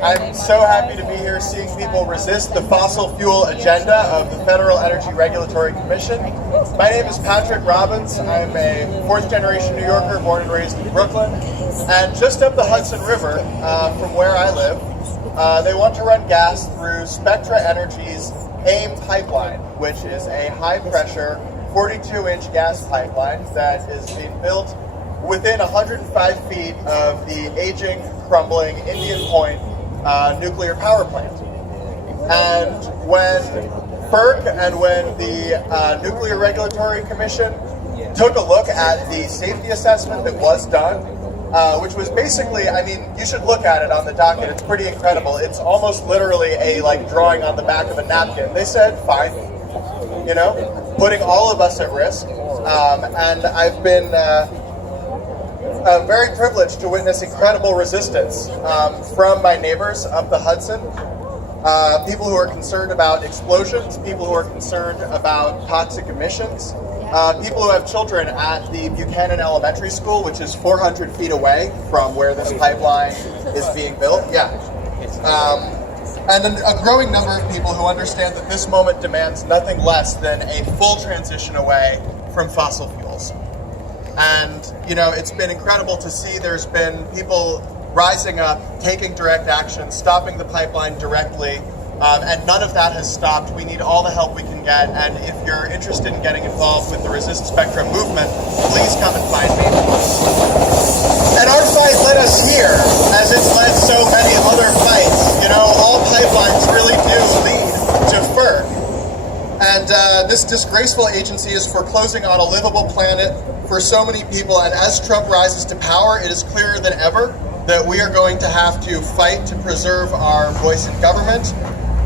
I'm so happy to be here seeing people resist the fossil fuel agenda of the Federal Energy Regulatory Commission. My name is Patrick Robbins. I'm a fourth-generation New Yorker born and raised in Brooklyn. And just up the Hudson River, from where I live, they want to run gas through Spectra Energy's AIM pipeline, which is a high-pressure 42-inch gas pipeline that is being built within 105 feet of the aging, crumbling Indian Point nuclear power plant. And when FERC and when the Nuclear Regulatory Commission took a look at the safety assessment that was done, which was basically, I mean, you should look at it on the docket. It's pretty incredible. It's almost literally a drawing on the back of a napkin. They said, fine, you know, putting all of us at risk. And I've been very privileged to witness incredible resistance from my neighbors up the Hudson. People who are concerned about explosions, people who are concerned about toxic emissions, people who have children at the Buchanan Elementary School, which is 400 feet away from where this pipeline is being built. Yeah. And then a growing number of people who understand that this moment demands nothing less than a full transition away from fossil fuels. And, you know, it's been incredible to see there's been people rising up, taking direct action, stopping the pipeline directly, and none of that has stopped. We need all the help we can get, and if you're interested in getting involved with the Resist Spectra movement, please come and find me. And our fight led us here, as it's led so many other fights. You know, all pipelines really do lead to FERC. And this disgraceful agency is foreclosing on a livable planet for so many people, and as Trump rises to power, it is clearer than ever that we are going to have to fight to preserve our voice in government.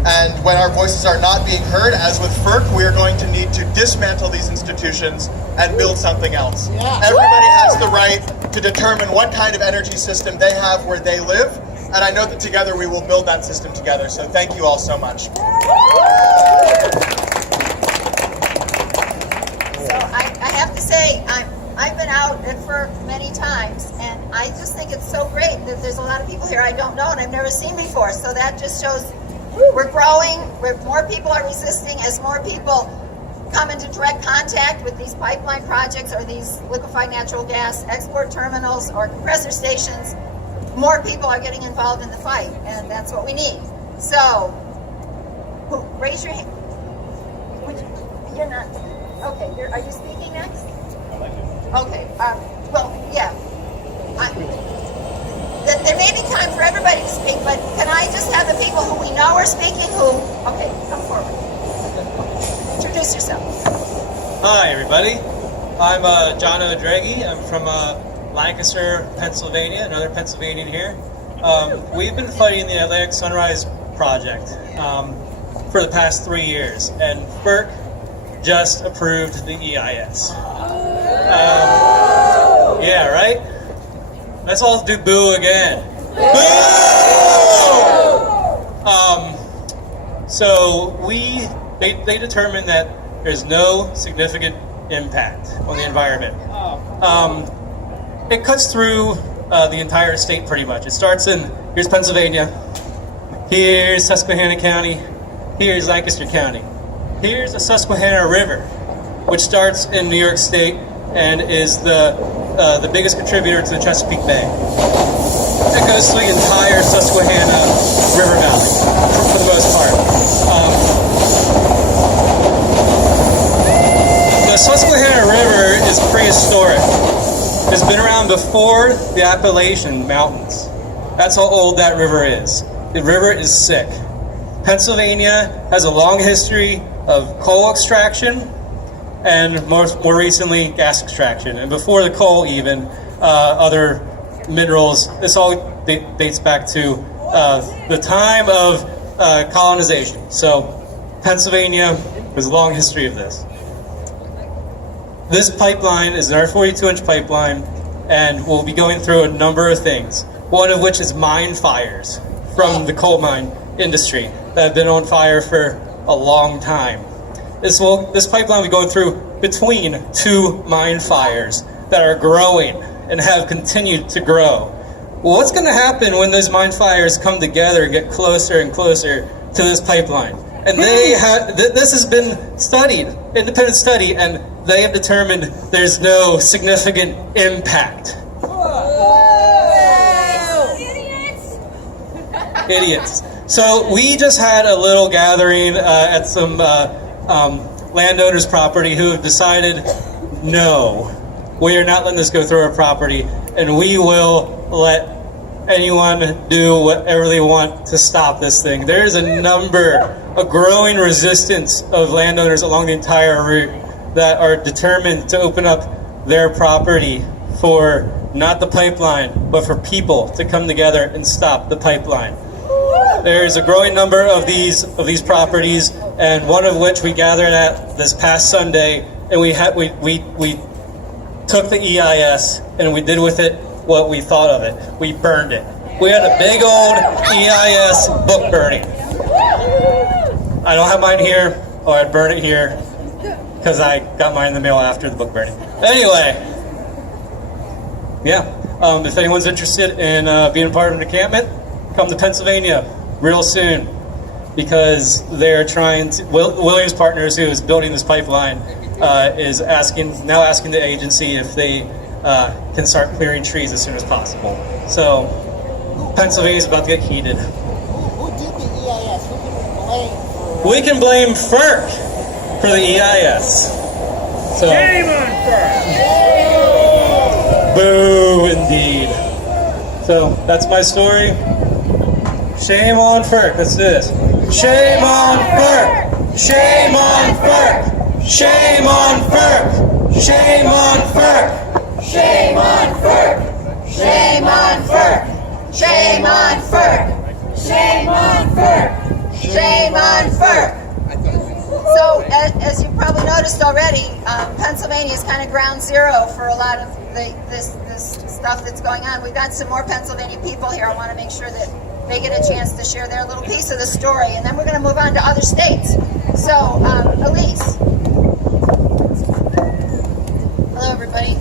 And when our voices are not being heard, as with FERC, we are going to need to dismantle these institutions and build something else. Yeah. Everybody has the right to determine what kind of energy system they have where they live, and I know that together we will build that system together. So thank you all so much. I have to say, I've been out at FERC many times, and I just think it's so great that there's a lot of people here I don't know and I've never seen before. So that just shows we're growing, more people are resisting. As more people come into direct contact with these pipeline projects or these liquefied natural gas export terminals or compressor stations, more people are getting involved in the fight, and that's what we need. So, raise your hand. You're not. Okay, are you speaking next? Okay, well, yeah. There may be time for everybody to speak, but can I just have the people who we know are speaking okay, come forward. Introduce yourself. Hi, everybody. I'm John O'Draghi. I'm from Lancaster, Pennsylvania, another Pennsylvanian here. We've been fighting the Atlantic Sunrise Project for the past 3 years, and FERC just approved the EIS. Yeah, right? Let's all do boo again. Boo! So they determined that there's no significant impact on the environment. It cuts through the entire state pretty much. It starts here's Pennsylvania, here's Susquehanna County, here's Lancaster County. Here's the Susquehanna River, which starts in New York State and is the biggest contributor to the Chesapeake Bay. It goes through the entire Susquehanna River Valley, for the most part. The Susquehanna River is prehistoric. It's been around before the Appalachian Mountains. That's how old that river is. The river is sick. Pennsylvania has a long history of coal extraction and more recently gas extraction. And before the coal even, other minerals. This all dates back to the time of colonization. So Pennsylvania has a long history of this. This pipeline is an R42-inch pipeline, and we'll be going through a number of things, one of which is mine fires from the coal mine industry that have been on fire for a long time. This pipeline will be going through between two mine fires that are growing and have continued to grow. Well, what's going to happen when those mine fires come together and get closer and closer to this pipeline? And this has been studied, independent study, and they have determined there's no significant impact. Idiots. So we just had a little gathering at some landowners' property who have decided, no, we are not letting this go through our property, and we will let anyone do whatever they want to stop this thing. There is a growing resistance of landowners along the entire route that are determined to open up their property for not the pipeline, but for people to come together and stop the pipeline. There's a growing number of these properties, and one of which we gathered at this past Sunday, and we took the EIS and we did with it what we thought of it. We burned it. We had a big old EIS book burning. I don't have mine here, or I'd burn it here, because I got mine in the mail after the book burning. Anyway, yeah, if anyone's interested in being a part of an encampment, come to Pennsylvania real soon, because they're trying to, Williams Partners, who is building this pipeline, is asking the agency if they can start clearing trees as soon as possible. So Pennsylvania's about to get heated. Who did the EIS? Who can we blame? We can blame FERC for the EIS. So, Shame on FERC! boo, indeed. So that's my story. Shame on FERC. Let's do this. Shame on FERC. Shame on FERC. Shame on FERC. Shame on FERC. Shame on FERC! Shame on FERC! Shame on FERC! Shame on FERC! Shame on FERC! So, as you probably noticed already, Pennsylvania is kind of ground zero for a lot of this stuff that's going on. We've got some more Pennsylvania people here. I want to make sure that they get a chance to share their little piece of the story, and then we're going to move on to other states. So, Elise. Hello, everybody.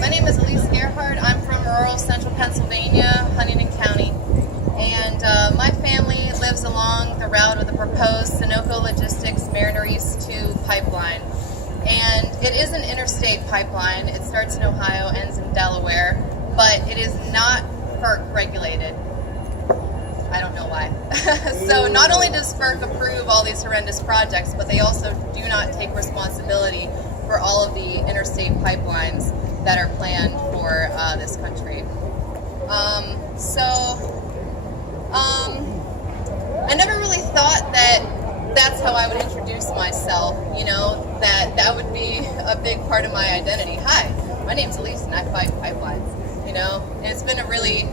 My name is Elise Gerhardt. I'm from rural central Pennsylvania, Huntingdon County. And my family lives along the route of the proposed Sunoco Logistics Mariner East 2 pipeline. And it is an interstate pipeline. It starts in Ohio, ends in Delaware, but it is not FERC regulated. I don't know why. So not only does FERC approve all these horrendous projects, but they also do not take responsibility for all of the interstate pipelines that are planned for this country. I never really thought that that's how I would introduce myself, you know, that would be a big part of my identity. Hi, my name's Elise and I fight pipelines, you know, and it's been a really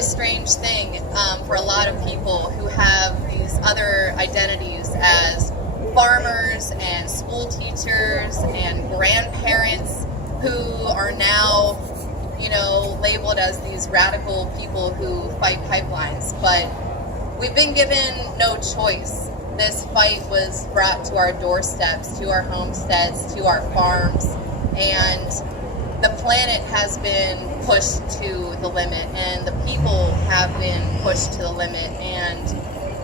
strange thing for a lot of people who have these other identities as farmers and school teachers and grandparents who are now, you know, labeled as these radical people who fight pipelines. But we've been given no choice. This fight was brought to our doorsteps, to our homesteads, to our farms, and the planet has been pushed to the limit, and the people have been pushed to the limit, and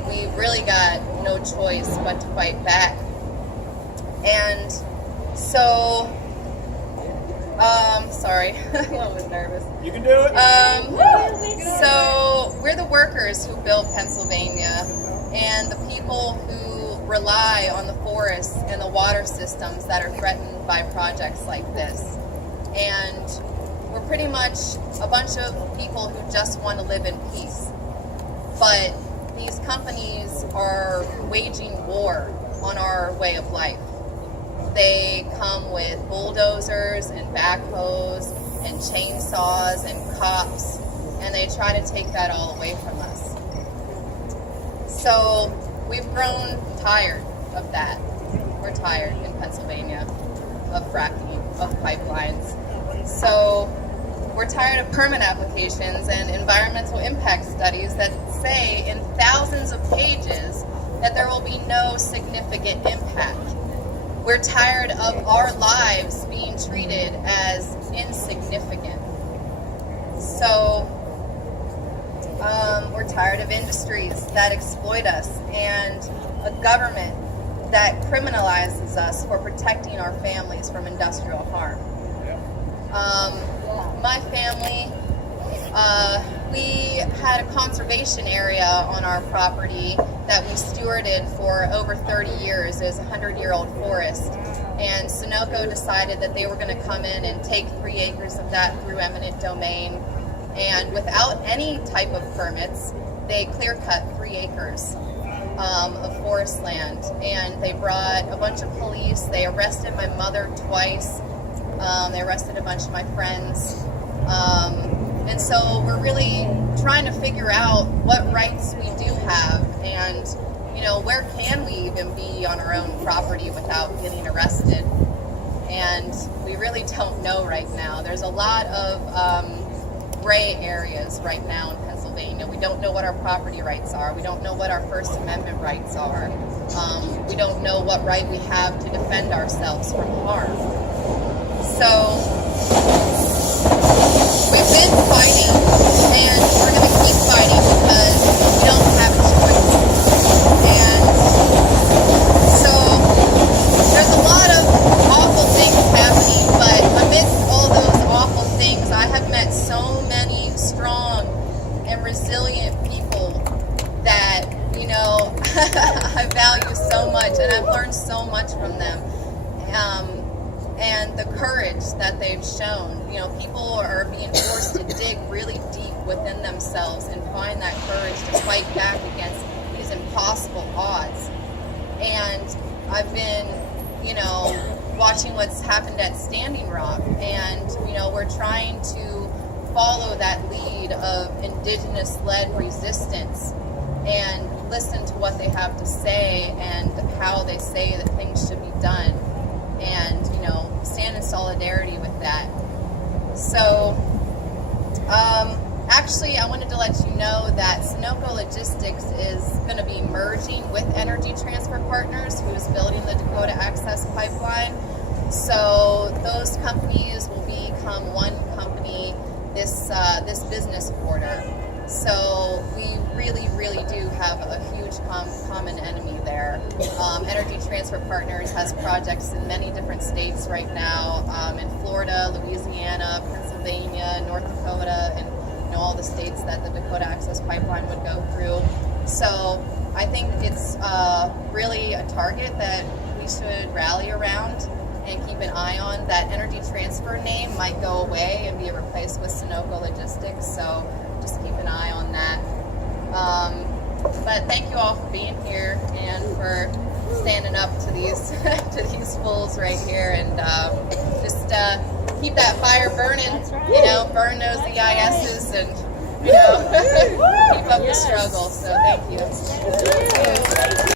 we've really got no choice but to fight back. And so, sorry, I'm a little nervous. You can do it. So we're the workers who built Pennsylvania, and the people who rely on the forests and the water systems that are threatened by projects like this. And we're pretty much a bunch of people who just want to live in peace. But these companies are waging war on our way of life. They come with bulldozers and backhoes and chainsaws and cops, and they try to take that all away from us. So we've grown tired of that. We're tired in Pennsylvania of fracking, of pipelines. So we're tired of permit applications and environmental impact studies that say in thousands of pages that there will be no significant impact. We're tired of our lives being treated as insignificant. So We're tired of industries that exploit us and a government that criminalizes us for protecting our families from industrial harm. My family, we had a conservation area on our property that we stewarded for over 30 years. It was a 100-year-old forest. And Sunoco decided that they were going to come in and take 3 acres of that through eminent domain. And without any type of permits, they clear-cut 3 acres of forest land. And they brought a bunch of police. They arrested my mother twice. They arrested a bunch of my friends. And so we're really trying to figure out what rights we do have and, you know, where can we even be on our own property without getting arrested. And we really don't know right now. There's a lot of gray areas right now in Pennsylvania. We don't know what our property rights are. We don't know what our First Amendment rights are. We don't know what right we have to defend ourselves from harm. So we've been fighting, and we're going to keep fighting because we don't have a choice. And so there's a lot of awful things happening, but amidst all those awful things, I have met so many strong and resilient people that, you know, I value so much, and I've learned so much from them. And the courage that they've shown. You know, people are being forced to dig really deep within themselves and find that courage to fight back against these impossible odds. And I've been, you know, watching what's happened at Standing Rock, and, you know, we're trying to follow that lead of indigenous-led resistance and listen to what they have to say and how they say that things should be done. And, you know, stand in solidarity with that. So, actually, I wanted to let you know that Sunoco Logistics is going to be merging with Energy Transfer Partners, who is building the Dakota Access Pipeline. So, those companies will become one company this business quarter. So, we really do have a huge common enemy there. Energy Transfer Partners has projects in many different states right now, in Florida, Louisiana, Pennsylvania, North Dakota, and, you know, all the states that the Dakota Access Pipeline would go through. So I think it's really a target that we should rally around and keep an eye on. That Energy Transfer name might go away and be replaced with Sunoco Logistics, so just keep an eye on that. But thank you all for being here and for standing up to these to these fools right here, and just keep that fire burning. You know, burn those EISs, and, you know, keep up the struggle. So thank you.